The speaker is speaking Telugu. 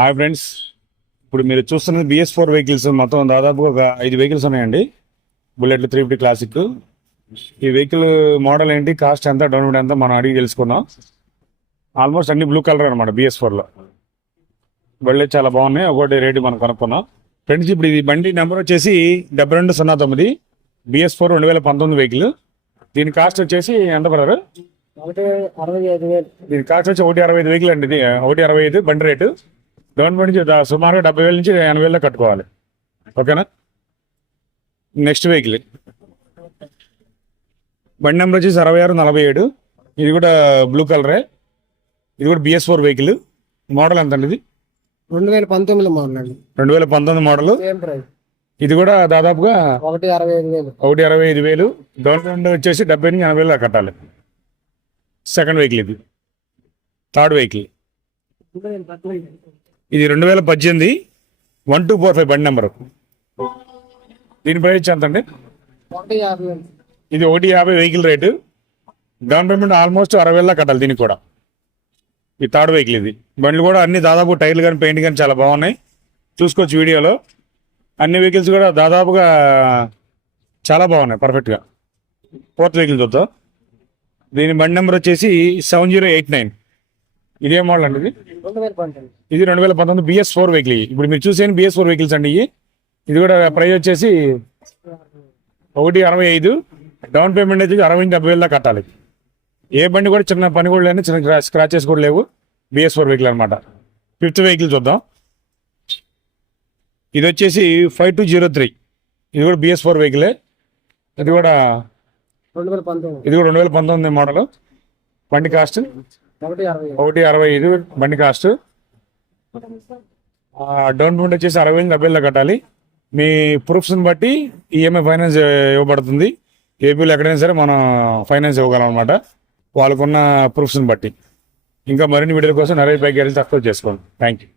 హాయ్ ఫ్రెండ్స్, ఇప్పుడు మీరు చూస్తున్నది BS4 వెహికల్స్. మొత్తం దాదాపు ఒక 5 వెహికల్స్ ఉన్నాయండి. Bullet 350 classic. ఈ వెహికల్ మోడల్ ఏంటి, కాస్ట్ ఎంత, డౌన్ పేమెంట్ ఎంత మనం అడిగి తెలుసుకుందాం. ఆల్మోస్ట్ అన్ని బ్లూ కలర్ అనమాట BS4లో. బళ్ళు చాలా బాగున్నాయి. ఒకటి రేటు మనం కనుక్కున్నాం ఫ్రెండ్స్. ఇప్పుడు ఇది బండి నెంబర్ వచ్చేసి 7209 BS4 2019 వెహికల్. దీని కాస్ట్ వచ్చేసి ఎంత పడతారు? దీని కాస్ట్ వచ్చి 165 వెహికల్ అండి. ఇది 165 బండి రేటు. గవర్నమెంట్ నుంచి సుమారుగా 70,000 నుంచి 80,000 కట్టుకోవాలి. ఓకేనా? నెక్స్ట్ వెహికల్ బండి నెంబర్ వచ్చేసి 6647. ఇది కూడా బ్లూ కలరే. ఇది కూడా BS4 వెహికల్. మోడల్ ఎంత అండి? ఇది 2019 మోడల్ అండి. 2019 మోడల్. ఇది కూడా దాదాపుగా 165,000. గవర్నమెంట్ వచ్చేసి 70 నుంచి 80,000 కట్టాలి. సెకండ్ వెహికల్ ఇది. థర్డ్ వెహికల్ ఇది 2018 1245 బండి నెంబరు. దీని ప్రైస్ ఎంత అండి? ఇది 150 vehicle rate. Down payment almost 60,000 కట్టాలి దీనికి కూడా. ఈ థర్డ్ వెహికల్ ఇది. బండ్లు కూడా అన్ని దాదాపు టైర్లు కానీ పెయింట్ కానీ చాలా బాగున్నాయి, చూసుకోవచ్చు వీడియోలో. అన్ని వెహికల్స్ కూడా దాదాపుగా చాలా బాగున్నాయి, పర్ఫెక్ట్గా. ఫోర్త్ వెహికల్ చూద్దాం. దీని బండి నెంబర్ వచ్చేసి 7089. ఇదే మోడల్ అండి. ఇది 2019 BS4 వెహికల్. ఇప్పుడు మీరు చూసేది BS4 వెహికల్స్ అండి. ఇది కూడా ప్రైస్ వచ్చేసి 165. డౌన్ పేమెంట్ వచ్చేసి 60,000 కట్టాలి. ఏ బండి కూడా చిన్న పని కూడా లేని, చిన్న స్క్రాచెస్ కూడా లేవు. BS4 వెహికల్ అనమాట. ఫిఫ్త్ వెహికల్ చూద్దాం. ఇది వచ్చేసి 5203. ఇది కూడా BS4 వెహికలే. ఇది కూడా 2019 మోడల్. బండి కాస్ట్ 165 బండి కాస్ట్. డౌన్ పేమెంట్ వచ్చేసి 60,000 కట్టాలి. మీ ప్రూఫ్స్ని బట్టి EMI ఫైనాన్స్ ఇవ్వబడుతుంది. ఏపీలో ఎక్కడైనా సరే మనం ఫైనాన్స్ ఇవ్వగలం అనమాట, వాళ్ళకున్న ప్రూఫ్స్ని బట్టి. ఇంకా మరిన్ని వీడియోల కోసం నరేష్ బైక్ గ్యారేజ్ సబ్స్క్రైబ్ చేసుకోండి. Thank you.